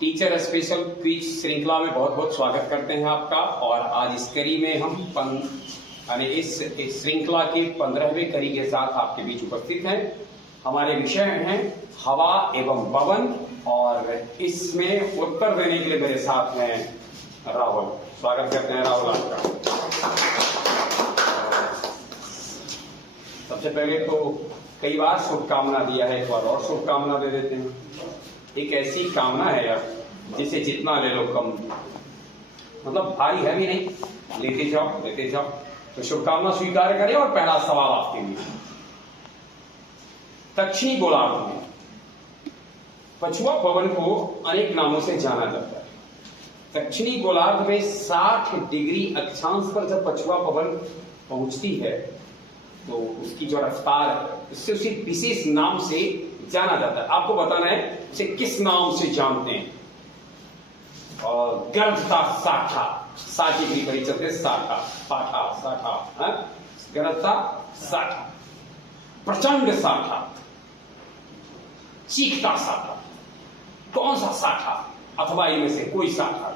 Teacher special quiz श्रृंखला में बहुत बहुत स्वागत करते हैं आपका। और आज इस कड़ी में हम इस श्रृंखला के 15वें कड़ी के साथ आपके बीच उपस्थित हैं। हमारे विषय हैं हवा एवं पवन, और इसमें उत्तर देने के लिए मेरे साथ हैं राहुल। स्वागत करते हैं राहुल आपका। सबसे पहले तो कई बार शुभकामना दिया है, एक बार और शुभकामना दे देते हैं। एक ऐसी कामना है यार जिसे जितना ले लो कम, मतलब भारी है भी नहीं, लेते जाओ। तो शुभकामना स्वीकार करें। और पहला सवाल आपके लिए, दक्षिणी गोलार्ध में पछुआ पवन को अनेक नामों से जाना जाता है। दक्षिणी गोलार्ध में 60 डिग्री अक्षांश पर जब पछुआ पवन पहुंचती है तो उसकी जो रफ्तार है उससे उसी विशेष नाम से जाना जाता है। आपको बताना है उसे किस नाम से जानते हैं। और गर्भता साठा, 60 डिग्री पर ही चलते, साठा, गर्भता साठा, प्रचंड साठा, चीखता साठा। कौन सा साठा? अथवा इनमें से कोई साठा?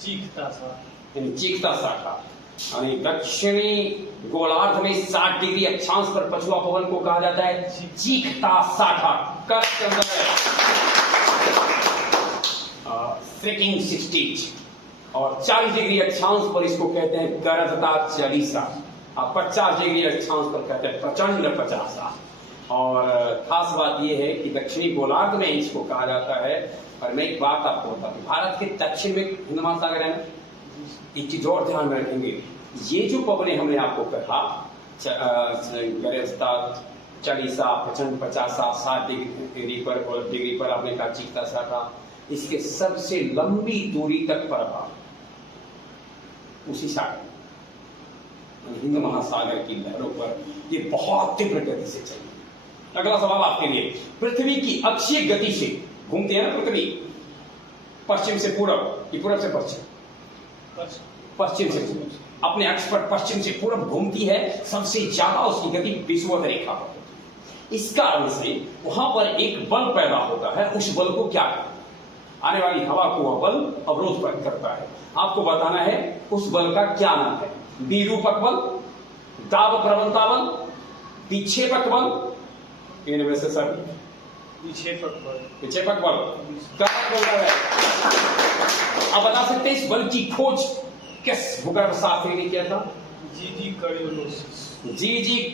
चीखता साठा। यानी दक्षिणी गोलार्ध में 60 डिग्री अक्षांश पर पछुआ पवन को कहा जाता है चीखता साठा। ट्रेकिंग 60 और 40 डिग्री अक्षांश पर इसको कहते हैं गरजता चालीसा। 50 डिग्री अक्षांश पर कहते हैं प्रचंड 50। और खास बात यह है कि दक्षिणी गोलार्ध में इसको कहा जाता है। और मैं एक बात आपको बता दूं, भारत के दक्षिण में हिंद महासागर है ना, एक चीज और ध्यान में रखेंगे। ये जो पवने हमने आपको कहा, गरजता चालीसा, प्रचंड 50, 60 डिग्री पर आपने कहा चीखता साठा, इसके सबसे लंबी दूरी तक प्रभाव उसी सागर हिंद महासागर की लहरों पर ये बहुत तीव्र गति से चली। अगला सवाल आपके लिए, पृथ्वी की अक्षीय गति से घूमते हैं ना पृथ्वी, पश्चिम से पूरब कि पूरब से पश्चिम? पश्चिम से पूरब। अपने अक्ष पर पश्चिम से पूरब घूमती है। सबसे ज्यादा उसकी गति विषुवत रेखा पर होती है। इस कारण से वहां पर एक बल पैदा होता है। उस बल को क्या कहते हैं? आने वाली हवा को वह बल अवरोध करता है। आपको बताना है उस बल का क्या नाम है। विरूपक बल, दाब प्रवणता बल, विक्षेपक बल, इनमें से सर विक्षेपक बल क्या बोल रहा है? आप बता सकते हैं इस बल की खोज किस भूगर्भ शास्त्री ने किया था? जी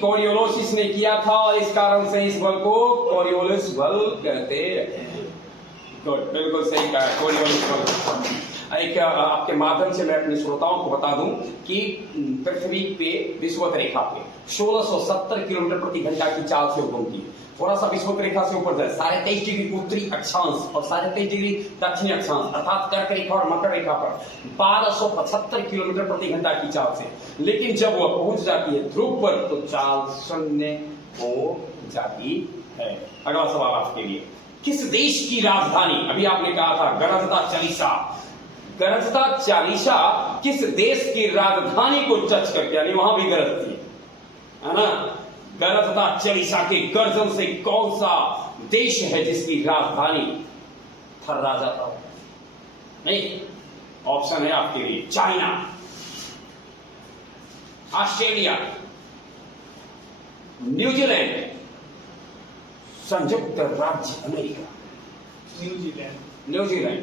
कोरियोलिस ने किया था। और इस कारण से इस बल को कोरियोलिस बल कहते हैं। बिल्कुल सही कहा, कोरियोलिस बल। एक आपके माध्यम से मैं अपने श्रोताओं को बता दूं कि पृथ्वी पे विषुवत रेखा पे 1670 किलोमीटर प्रति घंटा की चाल से घूमती है। थोड़ा सा विषुवत रेखा से ऊपर जाए 23.5 डिग्री उत्तरी अक्षांश और 23.5 डिग्री दक्षिणी अक्षांश अर्थात कर्क रेखा और मकर रेखा पर 1275 किलोमीटर प्रति घंटा की चाल से। लेकिन जब वह पहुंच जाती है ध्रुव पर तो चाल शून्य हो जाती है। अगला सवाल आपके लिए, किस देश की राजधानी, अभी आपने कहा था गरजता चालीसा किस देश की राजधानी को टच करके, यानी वहां भी गरजती है ना? गरजता चालीसा के गर्जन से कौन सा देश है जिसकी राजधानी थर्रा जाता हो? नहीं, ऑप्शन है आपके लिए चाइना, ऑस्ट्रेलिया, न्यूजीलैंड, संयुक्त राज्य अमेरिका। न्यूजीलैंड।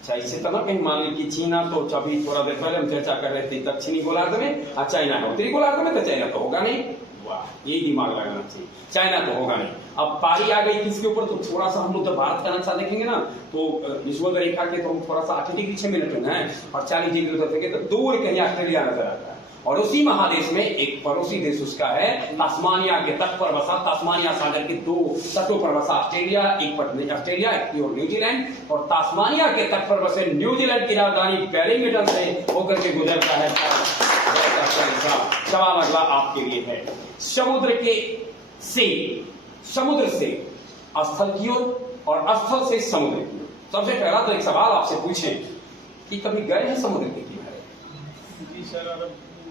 अच्छा, इससे तो ना कहीं मान ली कि चीना, तो अभी थोड़ा देर पहले हम चर्चा कर रहे थे दक्षिणी गोलार्ध में, और चाइना है उत्तरी गोलार्ध में, तो चाइना तो होगा नहीं। वाह, ये दिमाग लगाना चाहिए, चाइना तो होगा नहीं। अब पारी आ गई किसके ऊपर? तो थोड़ा सा हम लोग जब भारत का नक्शा देखेंगे ना तो विषुवत रेखा के तो हम थोड़ा सा 8 डिग्री 6 मिनट में है और 40 डिग्री उधर देखें तो दूर कहीं ऑस्ट्रेलिया नजर आता है। और उसी महादेश में एक पड़ोसी देश उसका है तास्मानिया के तट पर बसा, तास्मानिया सागर के 2 तटों पर बसा ऑस्ट्रेलिया, एक पर ऑस्ट्रेलिया एक और न्यूजीलैंड। और तास्मानिया के तट पर बसे न्यूजीलैंड की राजधानी वेलिंगटन से होकर के गुजरता है। सवाल अगला आपके लिए है, समुद्र से स्थल की ओर और स्थल से समुद्र की ओर। सबसे पहला तो एक सवाल आपसे पूछें कि कभी गए हैं समुद्र के किनारे?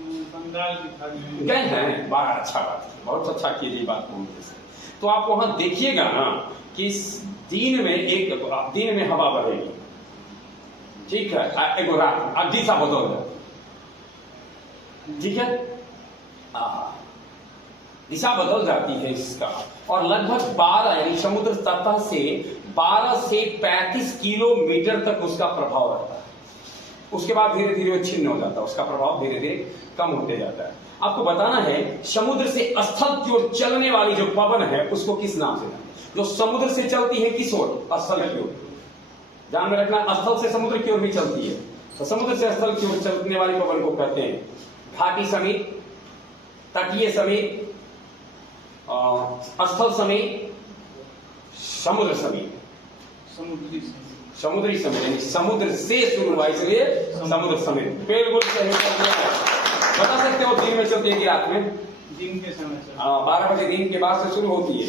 बंगाल की खाड़ी में गए हैं, बड़ा अच्छा बात है, बहुत अच्छा कीजिए बात बोलते से। तो आप वहां देखिएगा ना कि दिन में हवा बहेगी, ठीक है, एक रात दिशा बदल जाए, ठीक है, दिशा बदल जाती है इसका, और लगभग 12 यानी समुद्र सतह से 12 से 35 किलोमीटर तक उसका प्रभाव रहता है। उसके बाद धीरे धीरे वो छिन्न हो जाता है, उसका प्रभाव धीरे धीरे कम होते जाता है। आपको बताना है समुद्र से स्थल की ओर चलने वाली जो पवन है उसको किस नाम से, जो समुद्र से चलती है किस ओर, स्थल की ओर, ध्यान में रखना, स्थल से समुद्र की ओर भी चलती है, तो समुद्र से स्थल की ओर चलने वाली पवन को कहते हैं घाटी समीप, तटीय समीप, स्थल समीप, समुद्र समीप, समुद्री समीप, यानी समुद्र से शुरू हुआ इसलिए समुद्र समीप। बिल्कुल सही कर दिया है। बता सकते हो दिन में चलती है कि रात में? दिन के समय 12 बजे दिन के बाद से शुरू होती है,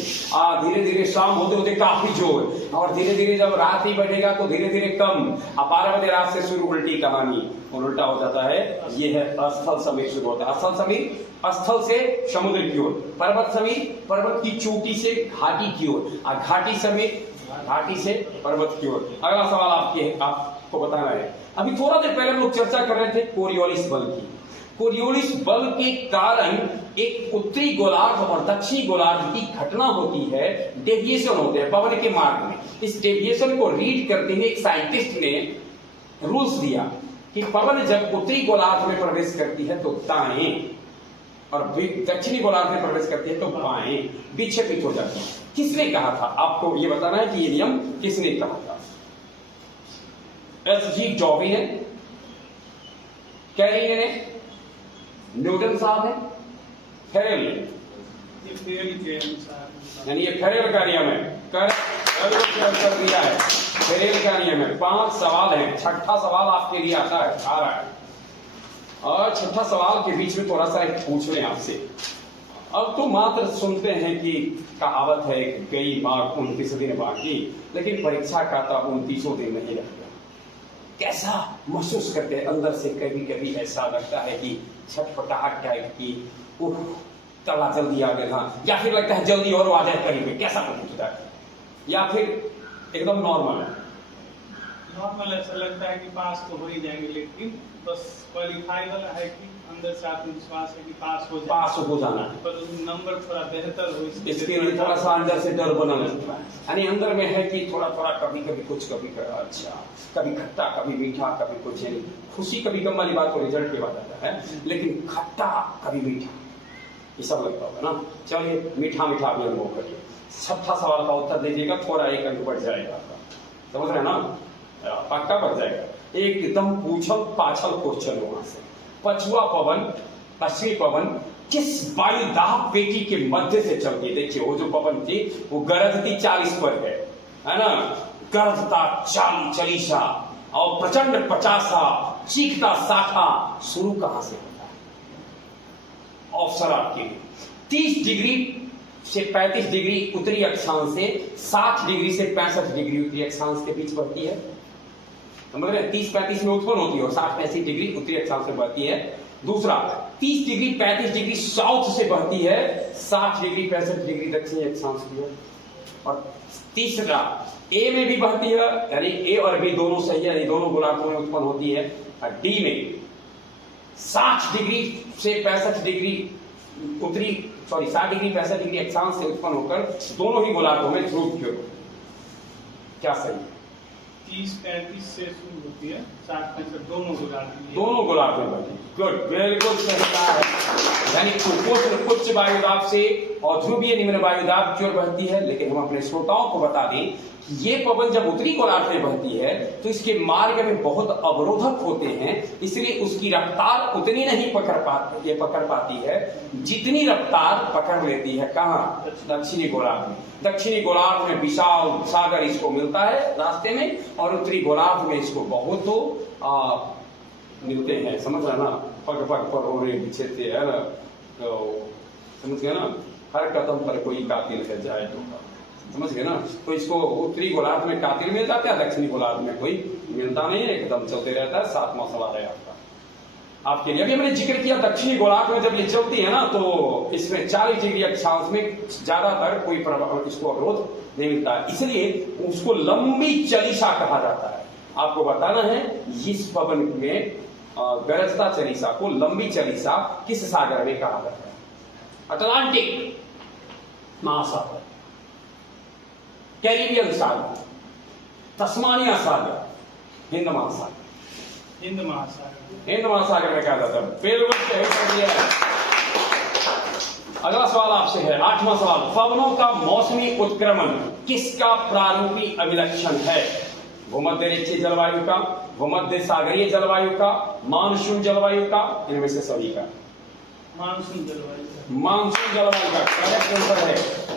धीरे धीरे शाम होते होते काफी जोर, और धीरे धीरे जब रात ही बढ़ेगा तो धीरे धीरे कम, 12 बजे रात से शुरू उल्टी कहानी, और उल्टा हो जाता है। ये है स्थल समीप शुरू होता है। स्थल समीप स्थल से समुद्र की ओर, पर्वत समीप पर्वत की चोटी से घाटी की ओर, और घाटी समीप घाटी से पर्वत की ओर। अगला सवाल आपको बताना है। अभी थोड़ा देर पहले हम लोग चर्चा कर रहे थे कोरियोलिस बल की। कोरियोलिस बल के कारण एक उत्तरी गोलार्ध और दक्षिणी गोलार्ध की घटना होती है, डेविएशन होते हैं पवन के मार्ग में। इस डेविएशन को रीड करते हुए एक साइंटिस्ट ने रूल्स दिया कि पवन जब उत्तरी गोलार्ध में प्रवेश करती है तो दाएं, और दक्षिणी गोलार्ध में प्रवेश करती है तो बाएं, विक्षेपित हो जाती है। किसने कहा था? आपको ये बताना है कि ये नियम किसने कहा था। एस जी डॉबी ने, कैरी ने, न्यूटन साहब है, फेरेल ने। यानी ये फेरेल का नियम है, कर दिया है, फेरेल का नियम है। 5 सवाल है, छठा सवाल आपके लिए आता है, आ रहा है, और छठा सवाल के बीच में थोड़ा सा एक पूछ लें आपसे। अब तो मात्र सुनते हैं कि कहावत है गई बार 29 दिन बाकी, लेकिन परीक्षा का तो 29 दिन नहीं रह गया। कैसा महसूस करते हैं अंदर से? कभी कभी ऐसा लगता है कि छटपटाहट टाइप की, तला जल्दी आ गया, या फिर लगता है जल्दी और आ जाए करीब, कैसा होता है, या फिर एकदम नॉर्मल है? नॉर्मल ऐसा लगता है कि पास तो हो ही जाएंगे, लेकिन बस क्वालिफाई वाला है कि अंदर से आत्मविश्वास है कि पास हो जाना है, पर नंबर थोड़ा बेहतर हो, इसके लिए थोड़ा सा अंदर से डर बना लगता है। यानी अंदर में है कि थोड़ा थोड़ा कभी कभी कुछ, कभी अच्छा, कभी खट्टा, कभी मीठा, कभी कुछ, यानी खुशी कभी गम वाली बात तो रिजल्ट के बाद आता है, लेकिन खट्टा कभी मीठा, ये सब लगता होगा ना। चलिए मीठा मीठा अभी अनुभव करिए। छठा सवाल का उत्तर दीजिएगा, थोड़ा 1 अंक बढ़ जाएगा आपका, समझ रहे ना, पक्का बढ़ जाएगा। एकदम पूछल पाछल क्वेश्चन वहां से। पछुआ पवन, पश्चिमी पवन किस वायुदाब पेटी के मध्य से चलती? देखिए वो जो पवन थी वो गरजती 40 पर है ना, गरजता चालीसा और प्रचंड 50, चीखता 60, शुरू कहां से होता है? ऑप्शन आपके लिए 30 डिग्री से 35 डिग्री उत्तरी अक्षांश से 60 डिग्री से 65 डिग्री उत्तरी अक्षांश के बीच बढ़ती है, समझ रहे? 30-35 में उत्पन्न होती है और 60-65 डिग्री उत्तरी अक्षांश से बढ़ती है। दूसरा 30 डिग्री 35 डिग्री साउथ से बढ़ती है, 60 डिग्री 65 डिग्री दक्षिणी अक्षांश की है। और तीसरा ए में भी बढ़ती है, यानी ए और बी दोनों सही है, यानी दोनों गोलार्धों में उत्पन्न होती है। और डी में 60 डिग्री से 65 डिग्री उत्तरी 60 डिग्री 65 डिग्री अक्षांश से उत्पन्न होकर दोनों ही गोलार्धों में ध्रुव की ओर। क्या सही है? 30-35 से शुरू होती है, 60-65 दोनों गोलार्ध में बढ़ती है। गुड, बिल्कुल सही कहा है। यानी उच्च वायुदाब से और ध्रुवीय निम्न वायुदाब की ओर बढ़ती है। लेकिन हम अपने श्रोताओं को बता दें कि ये पवन जब उत्तरी गोलार्ध में बढ़ती है तो इसके मार्ग में बहुत अवरोधक होते हैं, इसलिए उसकी रफ्तार उतनी नहीं पकड़ पाती है जितनी रफ्तार पकड़ लेती है। कहाँ? दक्षिणी गोलार्ध में। दक्षिणी गोलार्ध में विशाल सागर इसको मिलता है रास्ते में, और उत्तरी गोलार्ध में इसको बहुत मिलते हैं, समझ रहे ना, पग पग पर ओरे बिछेते है ना, तो समझ गए ना, हर कदम पर कोई कातिल है जाए तो, समझ गए ना। तो इसको उत्तरी गोलार्ध में कातिल मिल जाता है, दक्षिणी गोलार्ध में कोई मिलता नहीं है, एकदम चलते रहता है। 7वां सवाल है आपका, आपके लिए। अभी हमने जिक्र किया दक्षिणी गोलार्ध में जब ये चलती है ना, तो इसमें 40 डिग्री अक्षांश में ज्यादातर कोई इसको अवरोध नहीं मिलता है, इसलिए उसको लंबी चलीसा कहा जाता है। आपको बताना है इस पवन में गरजता चलीसा को लंबी चलीसा किस सागर में कहा जाता है? अटलांटिक महासागर, कैरिबियन सागर, तस्मानिया सागर, हिंद महासागर। हिंद महासागर, हिंद महासागर में कहा जाता है। बिल्कुल सही कर दिया है। अगला सवाल आपसे है, 8वां सवाल, पवनों का मौसमी उत्क्रमण किसका प्रारूपी अभिलक्षण है? भूमध्य रेखीय जलवायु का, भूमध्य सागरीय जलवायु का, मानसून जलवायु का, इनमें से सभी का? मानसून जलवायु। मानसून जलवायु का करेक्ट आंसर है।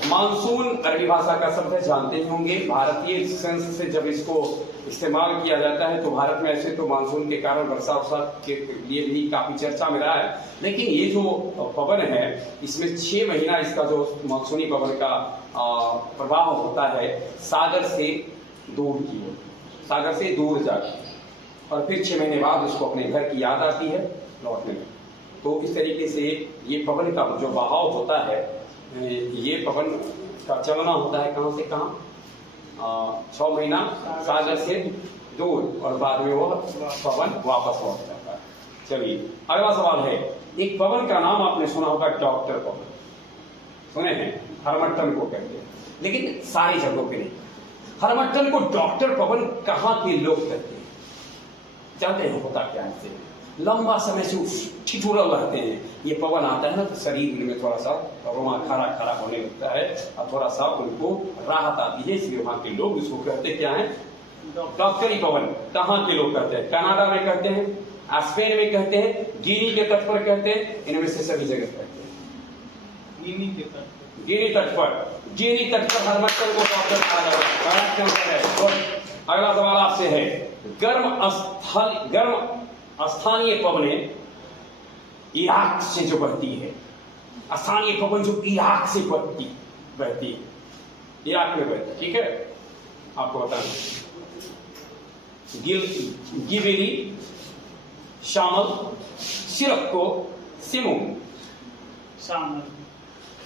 मानसून अरबी भाषा का शब्द है, जानते ही होंगे। भारतीय सेंस से जब इसको इस्तेमाल किया जाता है तो भारत में ऐसे तो मानसून के कारण वर्षा के लिए भी काफी चर्चा में रहा है, लेकिन ये जो पवन है इसमें 6 महीना इसका जो मानसूनी पवन का प्रभाव होता है सागर से दूर की ओर, सागर से दूर जाकर, और फिर 6 महीने बाद उसको अपने घर की याद आती है लौटने में। तो इस तरीके से ये पवन का जो बहाव होता है, ये पवन का चलना होता है कहां से कहां, 6 महीना सागर से दूर, और बाद में वो पवन वापस लौट जाता है। चलिए अगला सवाल है, एक पवन का नाम आपने सुना होगा डॉक्टर पवन, सुने हैं? हरमट्टन को कहते हैं, लेकिन सारी जगहों पे नहीं। हरमट्टन को डॉक्टर पवन कहां के लोग कहते हैं? जानते हैं होता क्या है? लंबा समय से ठिठुरल रहते हैं, ये पवन आता है ना तो शरीर में थोड़ा सा रोमा खड़ा खड़ा होने लगता है और थोड़ा सा उनको राहत आती है, इसलिए वहां के लोग इसको कहते क्या है? डॉक्टरी पवन। कहाँ के लोग कहते हैं? कनाडा में कहते हैं, स्पेन में कहते हैं, गिनी के तट पर कहते हैं, इनमें से सभी जगह कहते हैं। गिनी के तट पर, गिनी तट पर, गिनी तट पर हरमट्टन को डॉक्टर कहा जाता है। अगला सवाल आपसे है, गर्म स्थानीय पवनें इराक से जो बहती है, स्थानीय पवन जो इराक से बहती है, इराक में बहती, ठीक है? आपको बताना, गिबेरी, शामल, सिरक्को, सिमो,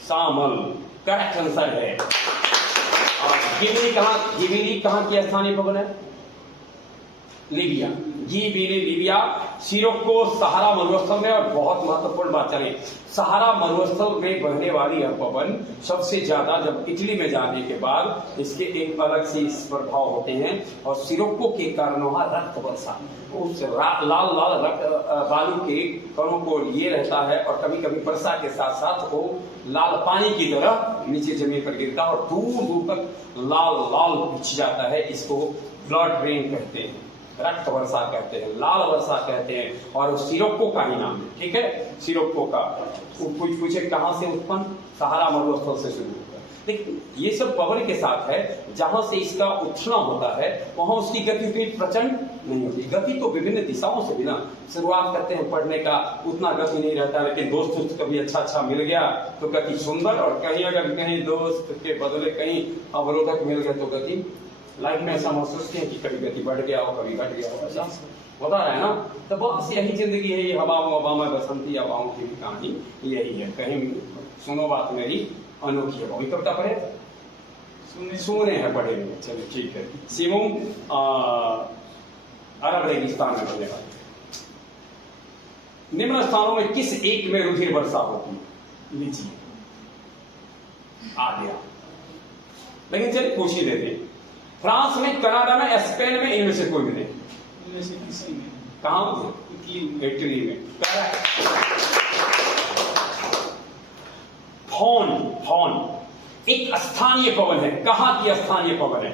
शामल करेक्ट आंसर है। गिबेरी कहां की स्थानीय पवन है? लीबिया, गिबेरी लीबिया, सिरक्को सहारा मरुस्थल में। और बहुत महत्वपूर्ण बात चले, सहारा मरुस्थल में बहने वाली यह पवन सबसे ज्यादा जब इटली में जाने के बाद इसके एक अलग से प्रभाव होते हैं, और सिरक्को के कारण वहां रक्त वर्षा, उस लाल लाल बालू के कणों को लिए रहता है, और कभी कभी वर्षा के साथ साथ वो लाल पानी की तरह नीचे जमीन पर गिरता है और दूर दूर तक लाल लाल बिछ जाता है। इसको ब्लड रेन कहते हैं, रक्त वर्षा कहते हैं, लाल वर्षा कहते हैं, और सिरक्को का ही नाम है, ठीक है? सिरक्को का पूछे कहां से उत्पन्न? सहारा मरुस्थल से शुरू होता है। लेकिन ये सब पवन के साथ है, जहां से इसका उठना होता है वहां उसकी गति उतनी प्रचंड नहीं होती। गति तो विभिन्न दिशाओं से भी ना, शुरुआत करते हैं पढ़ने का, उतना गति नहीं रहता, लेकिन दोस्त कभी अच्छा मिल गया तो गति सुंदर, और कहीं अगर कहीं दोस्त के बदले कहीं अवरोधक मिल गए तो गति लाइफ में ऐसा महसूस किया कि कभी गति बढ़ गया हो, कभी घट गया हो, ऐसा होता है ना। तो बस यही जिंदगी है, ये हवा में बसंती हवाओं की भी कहानी यही है। कहीं सुनो बात मेरी अनोखी है, वही कविता पढ़े सुने हैं, पढ़े हुए। चलिए ठीक है। सिमुम अरब रेगिस्तान में रहने वाले। निम्न स्थानों में किस एक में रुधिर वर्षा होती? लीजिए आ गया, लेकिन चलिए पूछ ही देते हैं। फ्रांस में, कनाडा में, स्पेन में, इनमें से कोई भी नहीं। इनमें से किसी में? कहां? इटली में। फॉन एक स्थानीय पवन है। कहां की स्थानीय पवन है?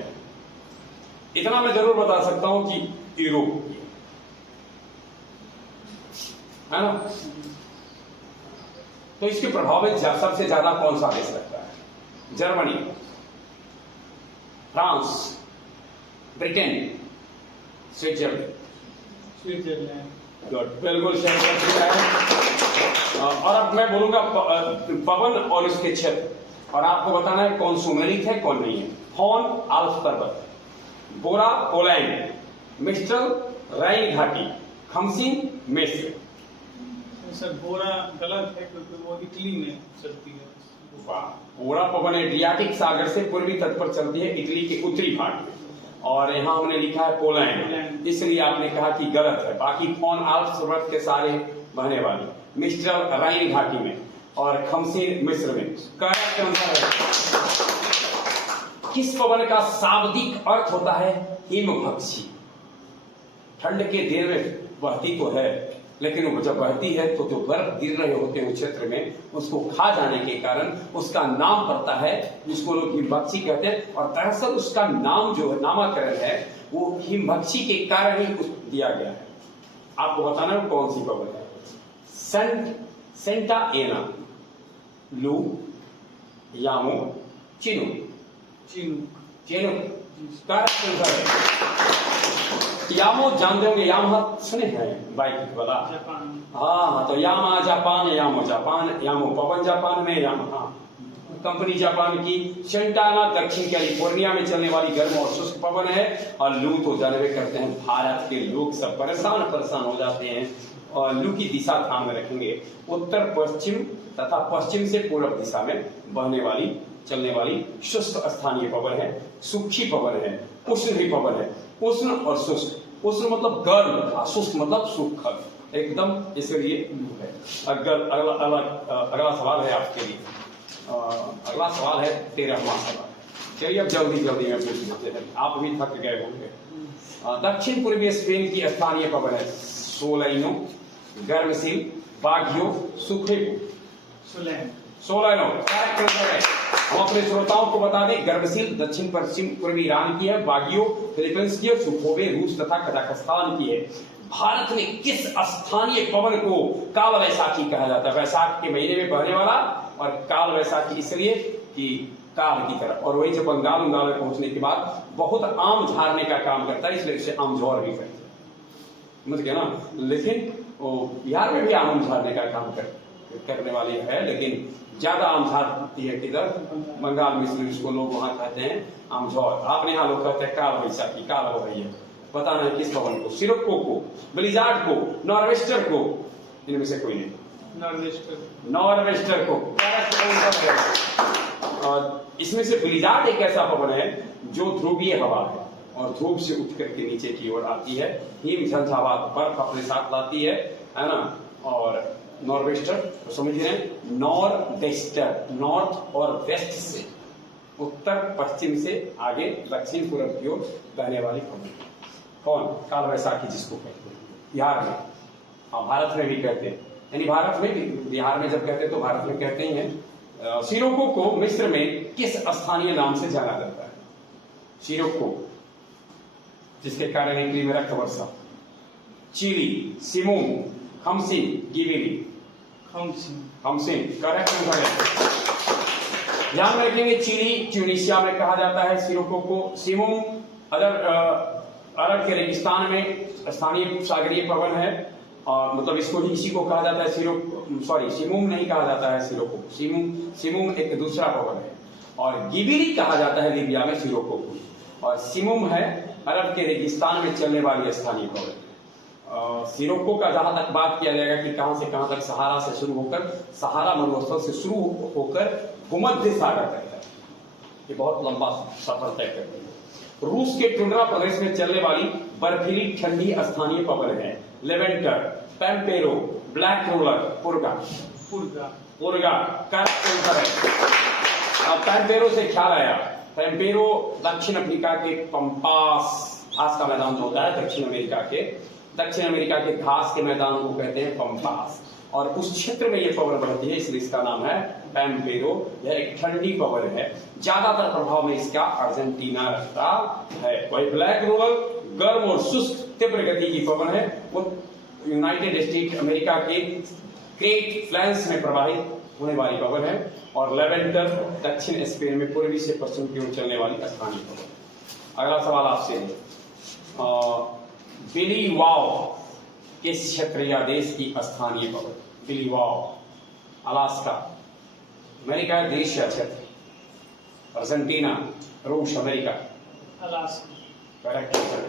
इतना मैं जरूर बता सकता हूं कि यूरोप है ना। तो इसके प्रभाव में सबसे ज्यादा कौन सा देश लगता है? Germany, France, Britain, Switzerland. Good, बिल्कुल सही है। और अब मैं बोलूंगा पवन और इसके क्षेत्र, और आपको बताना है कौन सुमेलित है कौन नहीं है। हॉर्न आल्प्स पर्वत, बोरा पोलैंड, मिस्टल राइन घाटी, खमसिन मिस्र। सर बोरा गलत है क्योंकि वो इटली में चलती है। बोरा पवन एड्रियाटिक सागर से पूर्वी तट पर चलती है, इटली के उत्तरी भाग में, और यहाँ हमने लिखा है पोलैंड, इसलिए आपने कहा कि गलत है। बाकी फोन आल्प्स पर्वत के सारे बहने वाली, मिस्टर राइन घाटी में, और खमसीन मिस्र में। करेक्ट आंसर है। किस पवन का शाब्दिक अर्थ होता है हिमभक्षी? ठंड के दिन में बहती तो है, लेकिन वो जब बहती है तो जो बर्फ गिर रहे होते हैं उस क्षेत्र में, उसको खा जाने के कारण उसका नाम पड़ता है, जिसको लोग हिमभक्षी कहते हैं। और दरअसल उसका नाम जो है, नामकरण है, वो हिमभक्षी के कारण ही दिया गया है। आपको बताना है कौन सी पवन है। सेंटा एना, लू, यामो, चिनूक। यामो जानते होंगे, यामा सुने हैं बाइक वाला? हाँ, तो यामा जापान, यामो जापान, यामो पवन जापान में, यामा कंपनी जापान की। सेंटाना दक्षिण कैलिफोर्निया में चलने वाली गर्म और शुष्क पवन है। और लू तो जानवे करते हैं, भारत के लोग सब परेशान हो जाते हैं। और लू की दिशा ध्यान में रखेंगे, उत्तर पश्चिम तथा पश्चिम से पूर्व दिशा में बहने वाली, चलने वाली शुष्क स्थानीय पवन है, सूखी पवन है, उष्ण भी पवन है। उष्ण और शुष्क, उष्ण मतलब गर्म, शुष्क मतलब सूखा एकदम, इसलिए लू है। अगला सवाल है आपके लिए। अगला सवाल है 13वां सवाल। चलिए अब जल्दी में पूछ लेते हैं, आप भी थक गए होंगे। दक्षिण पूर्वी स्पेन की स्थानीय पवन है सोलैनो, गर्मसील, बागियो, सुखेबो। सोलैनो करेक्ट आंसर है। हम अपने श्रोताओं को बता दें, गर्मसील दक्षिण पश्चिम पूर्वी ईरान की है, बागियो फिलीपींस की है, सुखोबे रूस तथा कजाकिस्तान की है। भारत में किस स्थानीय पवन को काल वैसाखी कहा जाता है? वैसाख के महीने में बहने वाला, और काल वैसाखी इसलिए कि काल की तरफ, और वही जब बंगाल में पहुंचने के बाद बहुत आम झाड़ने का काम करता है, इसलिए इसे आमझौर भी कहते हैं, समझ गए ना। लेकिन बिहार में भी आम झाड़ने का काम करने वाले है, लेकिन ज्यादा आम झाड़ती है किधर? बंगाल में, इसको लोग वहां कहते हैं आमझौर। आपने यहाँ लोग कहते हैं काल वैसाखी, काल हो रही है। बताना है किस पवन को? सिरोक्को को, ब्लिजार्ड को, नॉर्वेस्टर को? इनमें से कोई नहीं। नॉर्वेस्टर को। और इसमें से ब्लिजार्ड एक ऐसा पवन है जो ध्रुवीय हवा है और ध्रुव से उठ करके नीचे की ओर आती है, हिम झंझावात बर्फ अपने साथ लाती है ना। और नॉर्वेस्टर तो समझ रहे हैं, नॉर्वेस्टर नॉर्थ और वेस्ट से, उत्तर पश्चिम से आगे दक्षिण पूर्व की ओर बहने वाली पवन। कौन? काल वैसाखी जिसको कहते हैं बिहार में, हाँ भारत में भी कहते हैं, यानी भारत में भी, बिहार में जब कहते हैं तो भारत में कहते ही हैं। सिरोको को मिस्र में किस स्थानीय नाम से जाना जाता है? सिरोको, जिसके कारण इटली में रक्त वर्षा। चिली, सिमोन, खमसिन, गिबिली। खमसिन करेक्ट आंसर है। ध्यान रखेंगे, चिली ट्यूनिशिया में कहा जाता है सिरोको को। सिमोन अरब के रेगिस्तान में स्थानीय सागरीय पवन है, और मतलब इसको ही इसी को कहा जाता है सिमुम नहीं कहा जाता है सिरोको। सिमुम एक दूसरा पवन है, और गिबिली कहा जाता है लीबिया में सिरोको को, और सिमुम है अरब के रेगिस्तान में चलने वाली स्थानीय पवन। सिरोको का जहां तक बात किया जाएगा कि कहां से कहां तक, सहारा से शुरू होकर, सहारा मरुस्थल से शुरू होकर भूमध्य सागर तक है, ये बहुत लंबा सफर तय करती है। रूस के टुंड्रा प्रदेश में चलने वाली बर्फीली ठंडी स्थानीय पवन है लेवेंटर, पैम्पेरो, ब्लैक रोलर, पुरगा करेक्ट आंसर है। पैम्पेरो से ख्याल आया, पैम्पेरो दक्षिण अफ्रीका के पंपास, घास का मैदान जो होता है दक्षिण अमेरिका के घास के मैदान को कहते हैं पंपास, और उस क्षेत्र में ये पवन बढ़ती है, इसलिए इसका नाम है पैम्पेरो। यह एक ठंडी पवन है, ज्यादातर प्रभाव में इसका अर्जेंटीना रहता है। वही ब्लैक रोलर गर्म और शुष्क तीव्र गति की पवन है, वो यूनाइटेड स्टेट अमेरिका के ग्रेट फ्लैंस में प्रवाहित होने वाली पवन है, और लेवेंटर दक्षिण स्पेन में पूर्वी से पश्चिम की ओर चलने वाली स्थानीय पवन। अगला सवाल आपसे है, बिलीवाओ किस क्षेत्र या देश की स्थानीय पवन? बिलीवाओ अलास्का, अमेरिका देश या क्षेत्र? अर्जेंटीना, रूस, अमेरिका? Alaska correct answer.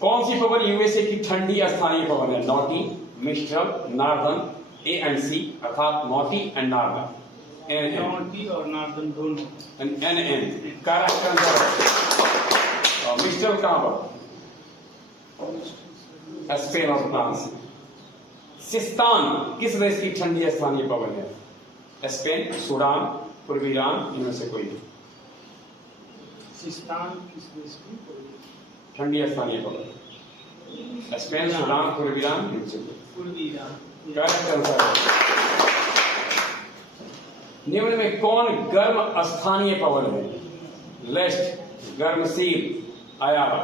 कौन सी पवन यूएसए की ठंडी स्थानीय पवन है? नॉटी, मिस्ट्रल, नॉर्दर्न, ANC अर्थात नॉटी एंड नॉर्दर्न, नॉटी और नॉर्दर्न दोनों, NN करेक्ट आंसर है। मिस्ट्रल कहाँ पर? स्पेन और फ्रांस। सिस्तान किस देश की ठंडी स्थानीय पवन है? स्पेन, सूडान, पूर्वी ईरान, इनमें से कोई नहीं। सिस्तान किस देश की ठंडी स्थानीय पवन? स्पेन, सूडान, पूर्वी ईरान, इनमें से कोई। पूर्वी ईरान। करेक्ट आंसर है। निम्न में कौन गर्म स्थानीय पवन है? लेस्ट, गर्मशील, अयाला।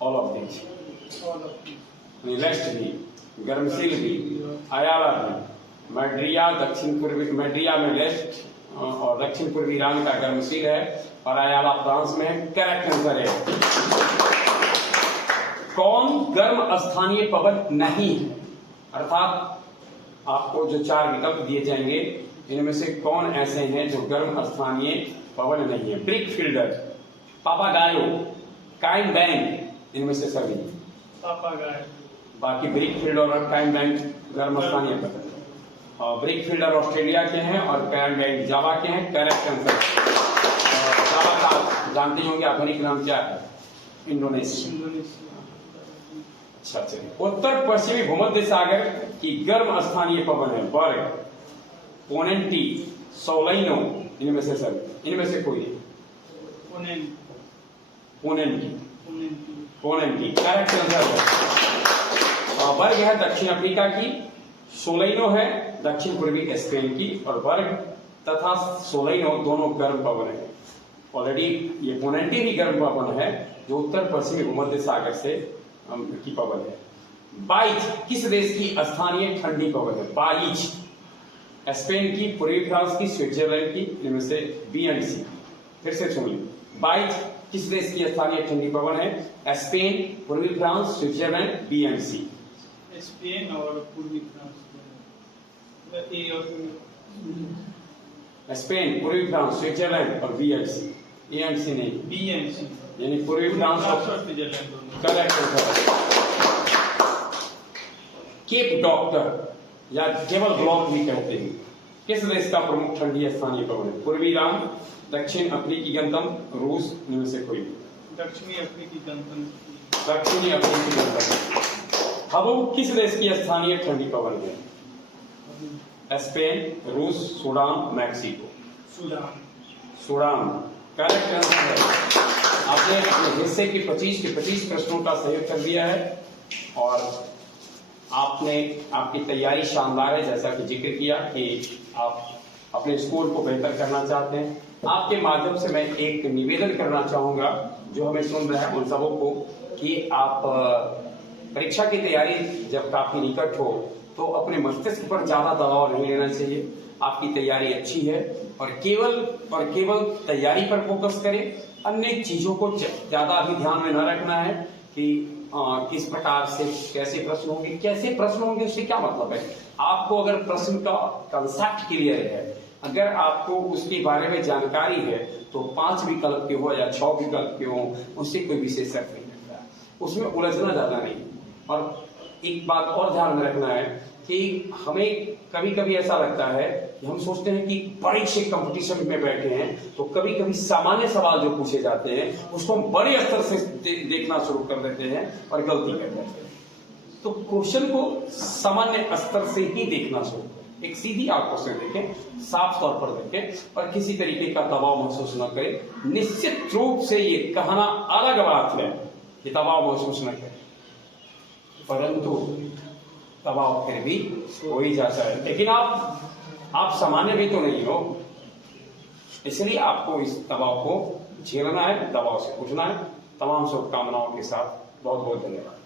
All of this. लेस्ट भी, गर्मशील भी, अयाला भी, मैड्रिया दक्षिण पूर्वी, मैड्रिया में लेस्ट और दक्षिण पूर्वी ईरान का गर्मशील है और अयाला फ्रांस में है। करेक्ट आंसर है। कौन गर्म स्थानीय पवन नहीं है? अर्थात आपको जो 4 विकल्प दिए जाएंगे इनमें से कौन ऐसे हैं जो गर्म स्थानीय पवन नहीं है? ब्रिक फील्डर, पापागायो, काइन बैंड, इनमें से सभी। पापागायो। बाकी ब्रिक फील्डर और काइन बैंड गर्म स्थानीय पवन। और ब्रिक फील्डर ऑस्ट्रेलिया के हैं और काइन बैंड जावा के हैं। Correct answer. जावा का आप जानते होंगे आधुनिक नाम क्या है? इंडोनेशिया। अच्छा चलिए, उत्तर पश्चिमी भूमध्य सागर की गर्म स्थानीय पवन है बर्ग, पोनेंटी, सोलेनो, इनमें से सभी, इनमें से कोई नहीं। पोनेंटी करेक्ट आंसर है। बर्ग है दक्षिण अफ्रीका की, सोलेनो है दक्षिण पूर्वी स्पेन की, और बर्ग तथा सोलेनो दोनों गर्म पवन है। ऑलरेडी ये पोनेंटी भी गर्म पवन है जो उत्तर पश्चिमी भूमध्य सागर से की पवन है। बाइज किस देश की स्थानीय ठंडी पवन है? बाइज स्पेन की, पूर्वी फ्रांस की, स्विट्जरलैंड की, इनमें से बी एंड सी। फिर से सुन लीजिए, बाइज किस देश की स्थानीय ठंडी पवन है? स्पेन, पूर्वी France, Switzerland, B and C. Spain और पूर्वी फ्रांस। ए और स्पेन, पूर्वी फ्रांस, स्विट्जरलैंड और B and C. A and C नहीं, बी एंड सी, यानी पूर्वी फ्रांस और Switzerland. Correct answer. Cape doctor या केबल ब्लॉक भी कहते हैं किस देश का प्रमुख ठंडी स्थानीय पवन है? पूर्वी ईरान, दक्षिण अफ्रीकी गणतंत्र, रूस, इनमें से कोई। दक्षिणी अफ्रीकी गणतंत्र। दक्षिणी अफ्रीकी गणतंत्र। हबू किस देश की स्थानीय ठंडी पवन है? स्पेन, रूस, Sudan, Mexico. Sudan correct answer है। आपने अपने हिस्से के 25 प्रश्नों का सही उत्तर दिया है और आपने आपकी तैयारी शानदार है। जैसा कि जिक्र किया कि आप अपने स्कोर को बेहतर करना चाहते हैं। आपके माध्यम से मैं एक निवेदन करना चाहूंगा जो हमें सुन रहे हैं उन सबों को कि आप परीक्षा की तैयारी जब काफी निकट हो तो अपने मस्तिष्क पर ज्यादा दबाव नहीं लेना चाहिए। आपकी तैयारी अच्छी है और केवल तैयारी पर फोकस करें। अन्य चीजों को ज्यादा अभी ध्यान में न रखना है कि किस प्रकार से कैसे प्रश्न होंगे उससे क्या मतलब है। आपको अगर प्रश्न का कंसेप्ट क्लियर है, अगर आपको उसके बारे में जानकारी है तो 5 विकल्प के हो या 6 विकल्प के हो उससे कोई विशेष फर्क नहीं पड़ता। उसमें उलझना ज्यादा नहीं। और एक बात और ध्यान में रखना है कि हमें कभी कभी ऐसा लगता है कि हम सोचते हैं कि बड़े से कंपटीशन में बैठे हैं तो कभी कभी सामान्य सवाल जो पूछे जाते हैं उसको हम बड़े स्तर से देखना शुरू कर देते हैं और गलती कर देते हैं। तो क्वेश्चन को सामान्य स्तर से ही देखना शुरू करें। एक सीधी आंखों से देखें, साफ तौर पर देखें और किसी तरीके का दबाव महसूस न करें। निश्चित रूप से ये कहना अलग बात है कि दबाव महसूस न करें, परंतु दबाव फिर भी हो ही जाता है। लेकिन आप सामान्य भी तो नहीं हो, इसलिए आपको इस दबाव को झेलना है, दबाव से उठना है। तमाम शुभकामनाओं के साथ बहुत बहुत धन्यवाद।